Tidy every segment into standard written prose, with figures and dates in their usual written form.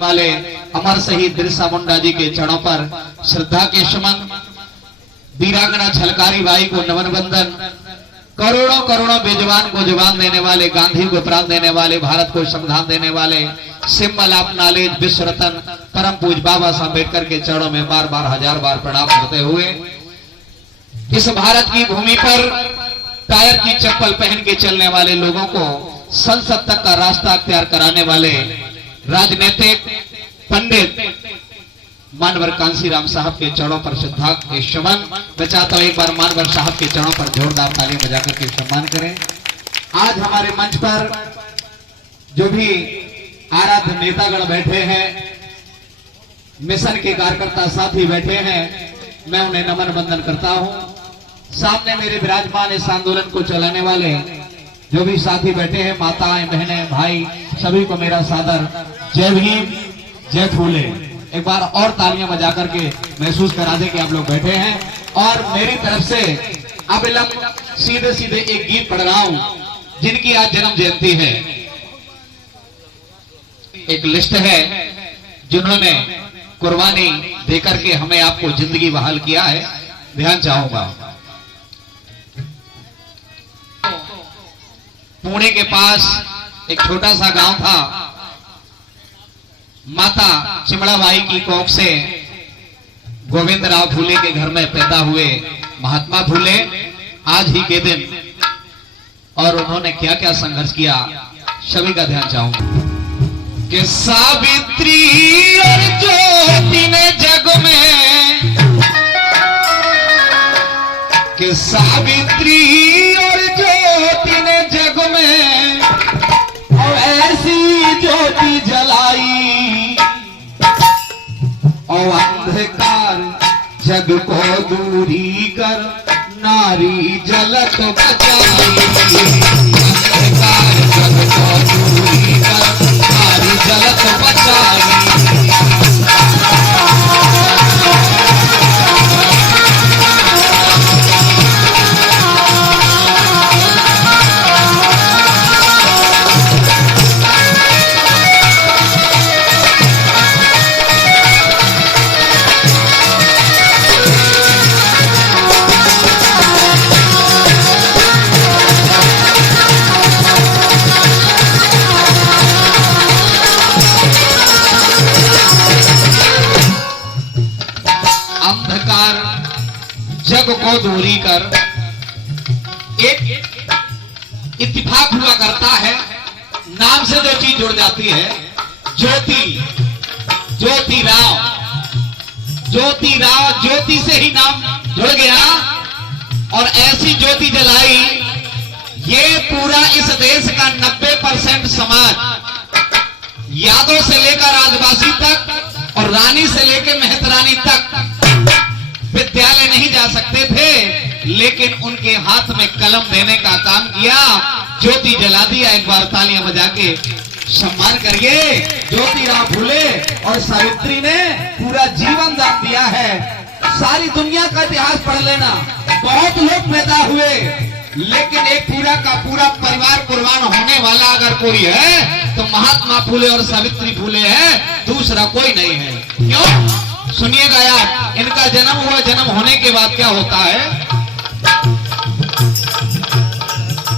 वाले अमर शहीद बिरसा मुंडा जी के चरणों पर श्रद्धा के सुमन, वीरांगना छलकारी बाई को नमन बंदन, करोड़ों करोड़ों बेजुबान को जुबान देने वाले, गांधी को प्राण देने वाले, भारत को संविधान देने वाले, सिंबल ऑफ नॉलेज विश्व रत्न परम पूज बाबा साहब अम्बेडकर के चरणों में बार बार हजार बार प्रणाम करते हुए इस भारत की भूमि पर टायर की चप्पल पहन के चलने वाले लोगों को संसद तक का रास्ता अख्तियार कराने वाले राजनीतिक पंडित मानवर कांसीराम साहब के चरणों पर श्रद्धा के सुमन। मैं चाहता हूं एक बार मानवर साहब के चरणों पर जोरदार ताली बजाकर के सम्मान करें। आज हमारे मंच पर जो भी आराध्य नेतागण बैठे हैं, मिशन के कार्यकर्ता साथी बैठे हैं, मैं उन्हें नमन बंदन करता हूं। सामने मेरे विराजमान इस आंदोलन को चलाने वाले जो भी साथी बैठे हैं, माताएं, बहनें, भाई, सभी को मेरा सादर जय भीम, जय फूले। एक बार और तालियां बजा करके महसूस करा दे कि आप लोग बैठे हैं। और मेरी तरफ से अविलंब सीधे सीधे एक गीत पढ़ रहा हूं जिनकी आज जन्म जयंती है। एक लिस्ट है जिन्होंने कुर्बानी देकर के हमें आपको जिंदगी बहाल किया है, ध्यान चाहूंगा। पुणे के पास एक छोटा सा गांव था, माता चिमड़ाबाई की कोख से गोविंदराव फूले के घर में पैदा हुए महात्मा फूले आज ही के दिन, और उन्होंने क्या क्या संघर्ष किया सभी का ध्यान चाहूंगा। कि सावित्री और ज्योति ने जग में, कि सावित्री और ज्योति ने जग में और ऐसी ज्योति जलाई और अंधकार जग को दूरी कर नारी जलत बचाई। अंधकार जग को दूरी कर नारी जलत बचाई। जग को दूरी कर, एक इत्तेफाक हुआ करता है, नाम से जो चीज जुड़ जाती है, ज्योति, ज्योति राव, ज्योति राव, ज्योति से ही नाम जुड़ गया और ऐसी ज्योति जलाई। ये पूरा इस देश का 90% समाज, यादव से लेकर आदिवासी तक और रानी से लेकर मेहतरानी तक विद्यालय नहीं जा सकते थे, लेकिन उनके हाथ में कलम देने का काम किया, ज्योति जला दिया। एक बार तालियां बजा के सम्मान करिए। ज्योतिराव फूले और सावित्री ने पूरा जीवन दान दिया है। सारी दुनिया का इतिहास पढ़ लेना, बहुत लोग पैदा हुए, लेकिन एक पूरा का पूरा परिवार कुर्बान होने वाला अगर कोई है तो महात्मा फूले और सावित्री फूले है, दूसरा कोई नहीं है। क्यों? सुनिएगा यार, इनका जन्म हुआ, जन्म होने के बाद क्या होता है?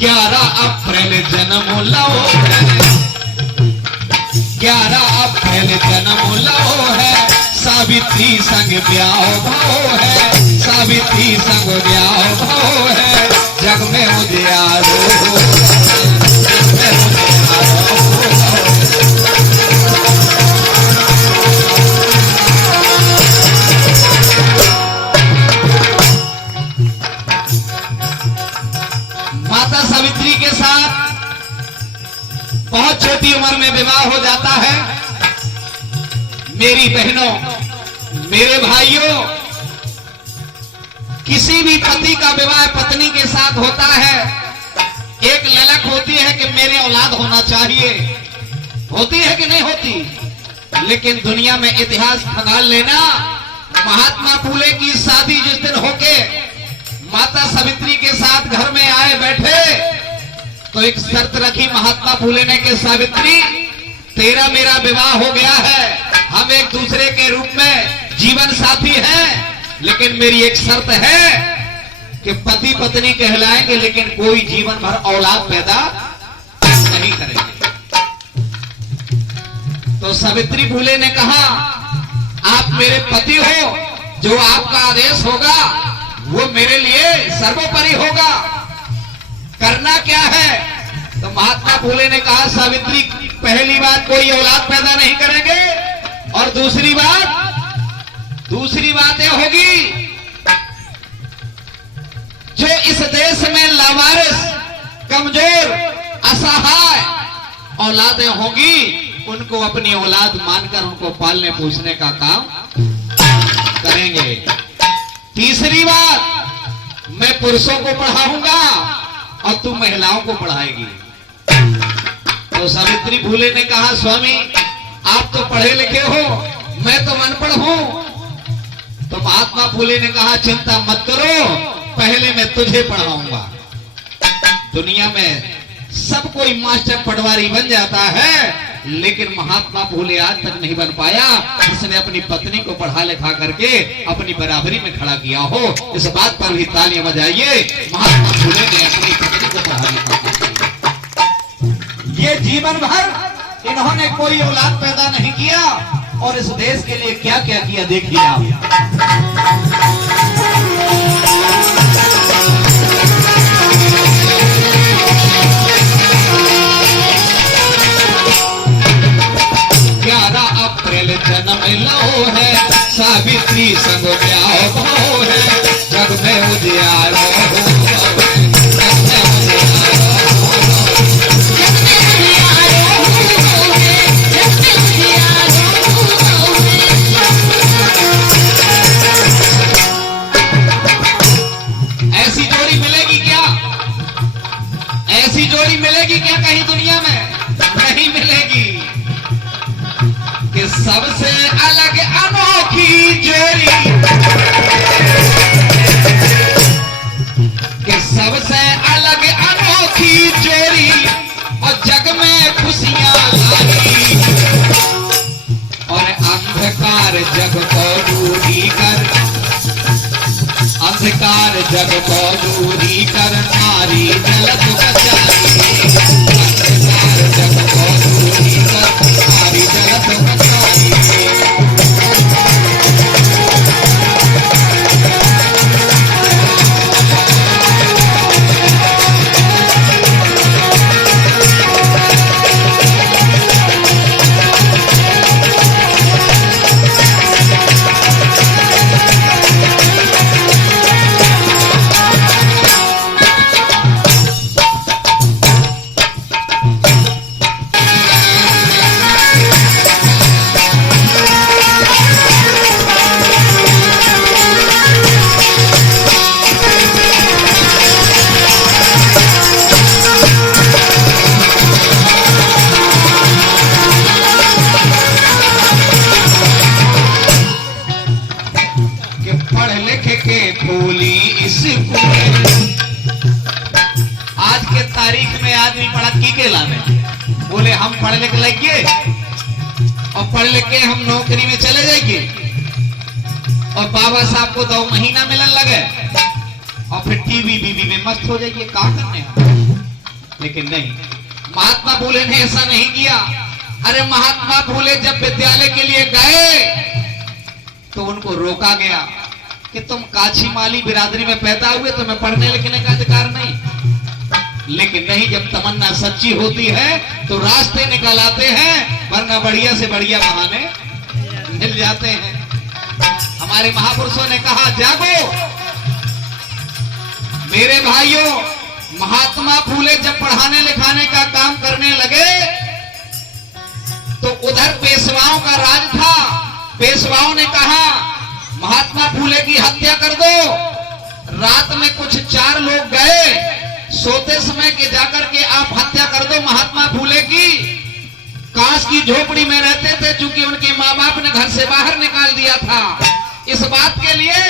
11 अप्रैल जन्म लो है, 11 अप्रैल जन्म लो है, सावित्री संग ब्याह भाव है, सावित्री संग ब्याह भाव है, जग में उजियारो, जग में उजियारो। माता सावित्री के साथ बहुत छोटी उम्र में विवाह हो जाता है। मेरी बहनों, मेरे भाइयों, किसी भी पति का विवाह पत्नी के साथ होता है, एक ललक होती है कि मेरे औलाद होना चाहिए, होती है कि नहीं होती? लेकिन दुनिया में इतिहास खंगाल लेना, महात्मा फूले की शादी जिस दिन होके माता सावित्री के साथ घर में आए बैठे तो एक शर्त रखी महात्मा फूले ने कि सावित्री, तेरा मेरा विवाह हो गया है, साथी हैं, लेकिन मेरी एक शर्त है कि पति पत्नी कहलाएंगे लेकिन कोई जीवन भर औलाद पैदा नहीं करेंगे। तो सावित्री फूले ने कहा, आप मेरे पति हो, जो आपका आदेश होगा वो मेरे लिए सर्वोपरि होगा। करना क्या है? तो महात्मा फूले ने कहा, सावित्री, पहली बात, कोई औलाद पैदा नहीं करेंगे, और दूसरी बात यह होगी, जो इस देश में लावारिस, कमजोर, असहाय औलादें होंगी, उनको अपनी औलाद मानकर उनको पालने पोसने का काम करेंगे। तीसरी बात, मैं पुरुषों को पढ़ाऊंगा और तू महिलाओं को पढ़ाएगी। तो सावित्री फूले ने कहा, स्वामी, आप तो पढ़े लिखे हो, मैं तो अनपढ़ हूं। तो महात्मा फूले ने कहा, चिंता मत करो, पहले मैं तुझे पढ़ाऊंगा। दुनिया में सब कोई मास्टर पटवारी बन जाता है, लेकिन महात्मा फूले आज तक नहीं बन पाया जिसने अपनी पत्नी को पढ़ा लिखा करके अपनी बराबरी में खड़ा किया हो। इस बात पर भी तालियां बजाइए, महात्मा फूले ने अपनी पत्नी को पढ़ा लिखा किया। ये जीवन भर इन्होंने कोई औलाद पैदा नहीं किया, और इस देश के लिए क्या क्या किया देखिए आप। जन्म लो है, सावित्री संग ब्याह हो है, जग में उजियारो ऐसी जोड़ी मिलेगी क्या? ऐसी जोड़ी मिलेगी क्या कहीं दुनिया में? नहीं मिलेगी। कि सबसे अलग अनोखी जोड़ी, कि सबसे अलग अनोखी जोड़ी, और जग में खुशियां लाई, और अंधकार जग को दूरी कर, अंधकार जग को दूरी कर, नारी जलत बचाई, अंधकार जग को दूरी कर, नारी जलत बचाई। आज के तारीख में आदमी पढ़ा की के लाने, बोले हम पढ़ लिख लेंगे और पढ़ लिख के हम नौकरी में चले जाएंगे, और बाबा साहब को 2 महीना मिलने लगे और फिर टीवी बीवी में मस्त हो जाइए, क्या करने हैं। लेकिन नहीं, महात्मा फूले ने ऐसा नहीं किया। अरे महात्मा फूले जब विद्यालय के लिए गए तो उनको रोका गया कि तुम काछी माली बिरादरी में पैदा हुए, तुम्हें पढ़ने लिखने का अधिकार नहीं। लेकिन नहीं, जब तमन्ना सच्ची होती है तो रास्ते निकल आते हैं, वरना बढ़िया से बढ़िया बहाने मिल जाते हैं। हमारे महापुरुषों ने कहा, जागो मेरे भाइयों। महात्मा फूले जब पढ़ाने लिखाने का काम करने लगे तो उधर पेशवाओं का राज था। पेशवाओं ने कहा, महात्मा फूले की हत्या कर दो। रात में कुछ 4 लोग गए, सोते समय के जाकर के आप हत्या कर दो महात्मा फूले की। कांच की झोपड़ी में रहते थे, चूंकि उनके माँ बाप ने घर से बाहर निकाल दिया था। इस बात के लिए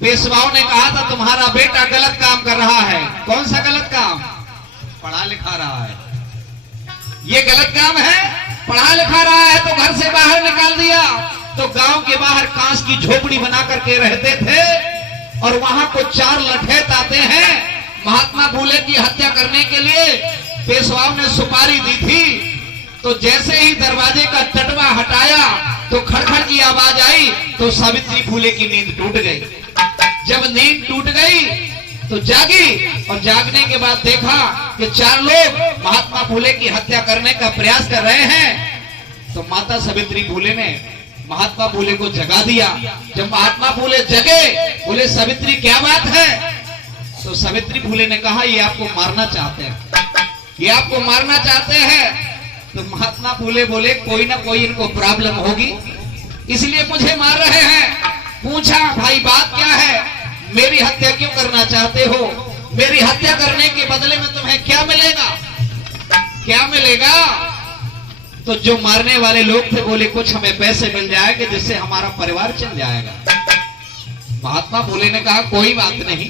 पेशवाओं ने कहा था, तुम्हारा बेटा गलत काम कर रहा है। कौन सा गलत काम? पढ़ा लिखा रहा है। ये गलत काम है, पढ़ा लिखा रहा है तो घर से बाहर निकाल दिया। तो गांव के बाहर कांच की झोपड़ी बना करके रहते थे और वहां को 4 लठेत आते हैं। महात्मा फूले की हत्या करने के लिए पेशवाओं ने सुपारी दी थी, तो जैसे ही दरवाजे का टटवा हटाया तो खड़खड़ की आवाज आई, तो सावित्री फूले की नींद टूट गई। जब नींद टूट गई तो जागी और जागने के बाद देखा कि 4 लोग महात्मा फूले की हत्या करने का प्रयास कर रहे हैं। तो माता सावित्री फूले ने महात्मा फूले को जगा दिया। जब महात्मा फूले जगे, बोले सावित्री क्या बात है? तो सावित्री फूले ने कहा ये आपको मारना चाहते हैं, ये आपको मारना चाहते हैं। तो महात्मा फूले बोले कोई ना कोई इनको प्रॉब्लम होगी, इसलिए मुझे मार रहे हैं। पूछा भाई बात क्या है, मेरी हत्या क्यों करना चाहते हो? मेरी हत्या करने के बदले में तुम्हें क्या मिलेगा? क्या मिलेगा? तो जो मारने वाले लोग थे बोले कुछ हमें पैसे मिल जाएंगे जिससे हमारा परिवार चल जाएगा। महात्मा फूले ने कहा कोई बात नहीं,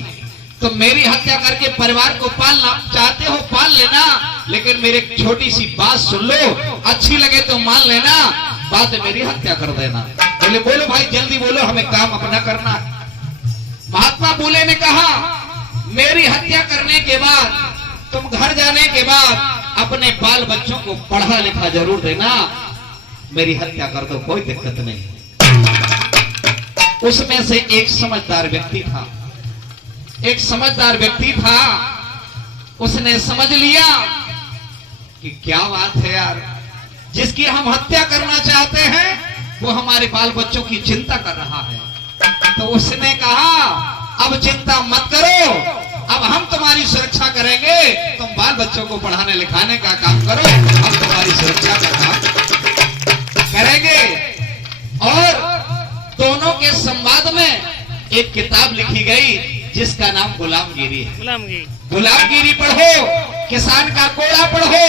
तो मेरी हत्या करके परिवार को पालना चाहते हो पाल लेना, लेकिन मेरी एक छोटी सी बात सुन लो, अच्छी लगे तो मान लेना, बात मेरी हत्या कर देना। बोले बोलो भाई जल्दी बोलो, हमें काम अपना करना है। महात्मा फूले ने कहा मेरी हत्या करने के बाद, तुम घर जाने के बाद अपने बाल बच्चों को पढ़ा लिखा जरूर देना, मेरी हत्या कर दो कोई दिक्कत नहीं। उसमें से एक समझदार व्यक्ति था, एक समझदार व्यक्ति था, उसने समझ लिया कि क्या बात है यार, जिसकी हम हत्या करना चाहते हैं वो हमारे बाल बच्चों की चिंता कर रहा है। तो उसने कहा अब चिंता मत करो, अब हम तुम्हारी सुरक्षा करेंगे, तुम बाल बच्चों को पढ़ाने लिखाने का काम करो, हम तुम्हारी सुरक्षा का काम करेंगे। और दोनों के संवाद में एक किताब लिखी गई जिसका नाम गुलामगिरी है। गुलामगिरी पढ़ो, किसान का कोड़ा पढ़ो,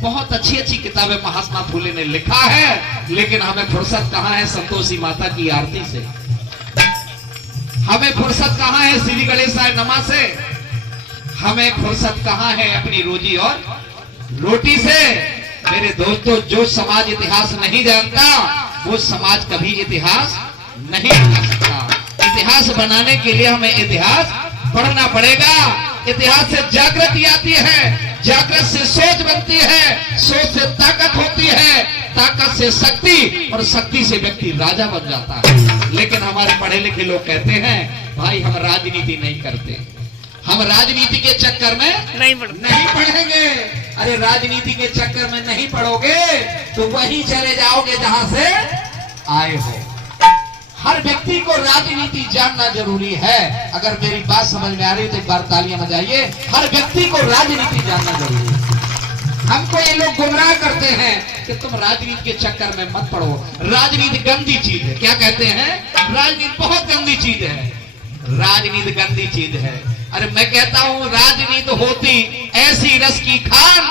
बहुत अच्छी अच्छी किताबें महात्मा फूले ने लिखा है। लेकिन हमें फुर्सत कहाँ है संतोषी माता की आरती से, हमें फुर्सत कहाँ है श्री गणेशाय नमः से, हमें फुर्सत कहाँ है अपनी रोजी और रोटी से। मेरे दोस्तों, जो समाज इतिहास नहीं जानता वो समाज कभी इतिहास नहीं बना सकता। इतिहास बनाने के लिए हमें इतिहास पढ़ना पड़ेगा। इतिहास से जागृति आती है, जागृत से सोच बनती है, सोच से ताकत होती है, ताकत से शक्ति, और शक्ति से व्यक्ति राजा बन जाता है। लेकिन हमारे पढ़े लिखे लोग कहते हैं भाई हम राजनीति नहीं करते, हम राजनीति के चक्कर में नहीं पढ़ेंगे। अरे राजनीति के चक्कर में नहीं पढ़ोगे तो वहीं चले जाओगे जहां से आए हो। हर व्यक्ति को राजनीति जानना जरूरी है। अगर मेरी बात समझ में आ रही है तो एक बार तालियां बजाइए। हर व्यक्ति को राजनीति जानना जरूरी है। हमको ये लोग गुमराह करते हैं कि तुम राजनीति के चक्कर में मत पड़ो, राजनीति गंदी चीज है। क्या कहते हैं? राजनीति बहुत गंदी चीज है, राजनीति गंदी चीज है। अरे मैं कहता हूं राजनीति होती ऐसी रस की खान,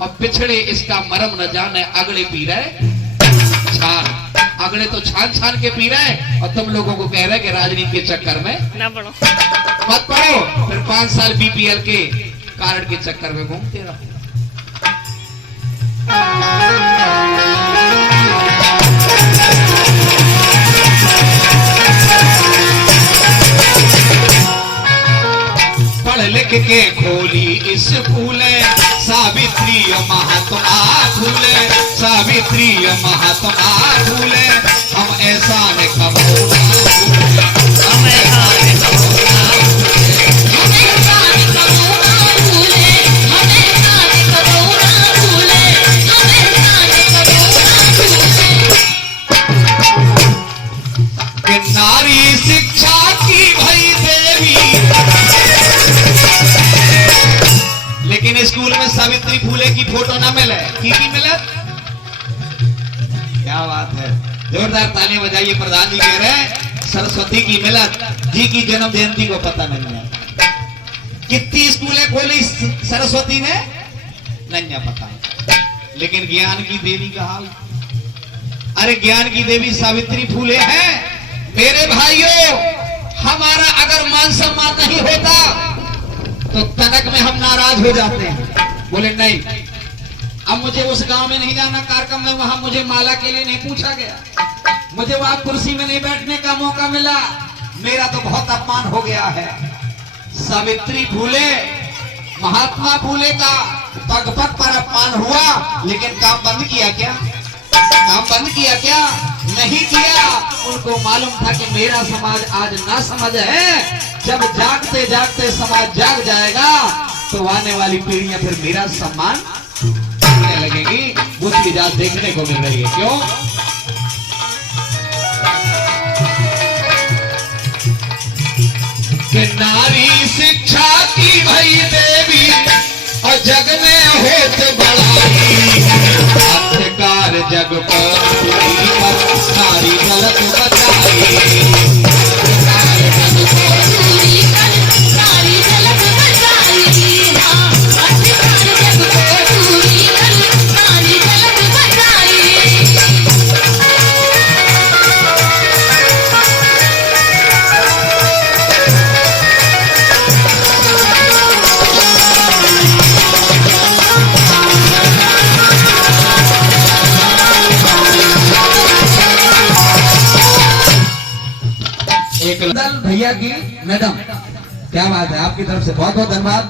और पिछड़े इसका मरम न जाने अगले पी रहे छान। अगले तो छान छान के पी रहे और तुम लोगों को कह रहे कि राजनीति के चक्कर में ना पढ़ो, मत पढ़ो। फिर 5 साल बीपीएल के कार्ड के चक्कर में घूमते रहो। पढ़ लिख के खोली स्कूल, सावित्री महात्मा फूले, सावित्री महात्मा फूले, हम ऐसा न कबो हम ऐसा न कबो नारी शिक्षा की भई देवी। लेकिन स्कूल में सावित्री फूले की फोटो ना मिले, की मिले? क्या बात है, जोरदार तालियां बजाइए। प्रधान जी कह रहे हैं सरस्वती की मिलत, जी की जन्म जयंती को पता नहीं है। कितनी स्कूलें खोली सरस्वती ने नहीं पता, लेकिन ज्ञान की देवी का हाल। अरे ज्ञान की देवी सावित्री फूले है। मेरे भाइयों, हमारा अगर मान सम्मान नहीं होता तो तनक में हम नाराज हो जाते हैं। बोले नहीं, अब मुझे उस गांव में नहीं जाना कार्यक्रम में, वहां मुझे माला के लिए नहीं पूछा गया, मुझे वहां कुर्सी में नहीं बैठने का मौका मिला, मेरा तो बहुत अपमान हो गया है। सावित्री फूले, महात्मा फूले का पग पग पर अपमान हुआ, लेकिन काम बंद किया क्या? काम बंद किया क्या? नहीं किया। उनको मालूम था कि मेरा समाज आज ना समझ है, जब जागते जागते समाज जाग जाएगा तो आने वाली पीढ़ियां फिर मेरा सम्मान करने लगेगी। वो चीज आज देखने को मिल रही है। क्यों? कि नारी शिक्षा की भई देवी और जग में होत बड़ाई, अंधकार जग पर नारी गलत बचाई। भैया की मैडम, क्या बात है, आपकी तरफ से बहुत बहुत धन्यवाद,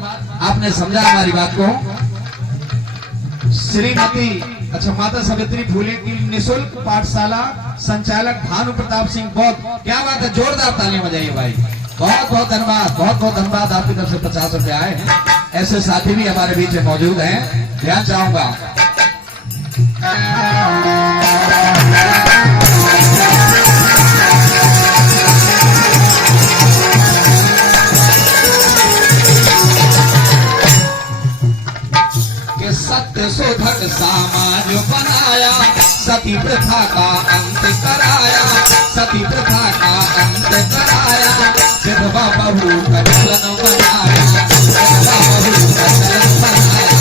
आपने समझा हमारी बात को। श्रीमती माता सावित्री फूले की निःशुल्क पाठशाला संचालक भानु प्रताप सिंह, बहुत क्या बात है, जोरदार तालियां बजाइए भाई, बहुत बहुत धन्यवाद, बहुत बहुत धन्यवाद। आपकी तरफ से 50 रुपए आए हैं। ऐसे साथी भी हमारे बीच में मौजूद हैं, ध्यान चाहूंगा। सत्य शोधक समाज बनाया, सती प्रथा का अंत कराया, सती प्रथा का अंत कराया, विधवा बहू का चलन बनाया, विधवा बहू का चलन बनाया।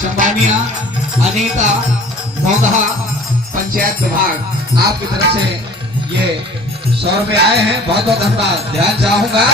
सम्मानीय अनीता मोघा पंचायत विभाग, आपकी तरफ से ये 100 रुपए आए हैं, बहुत बहुत धन्यवाद। ध्यान चाहूंगा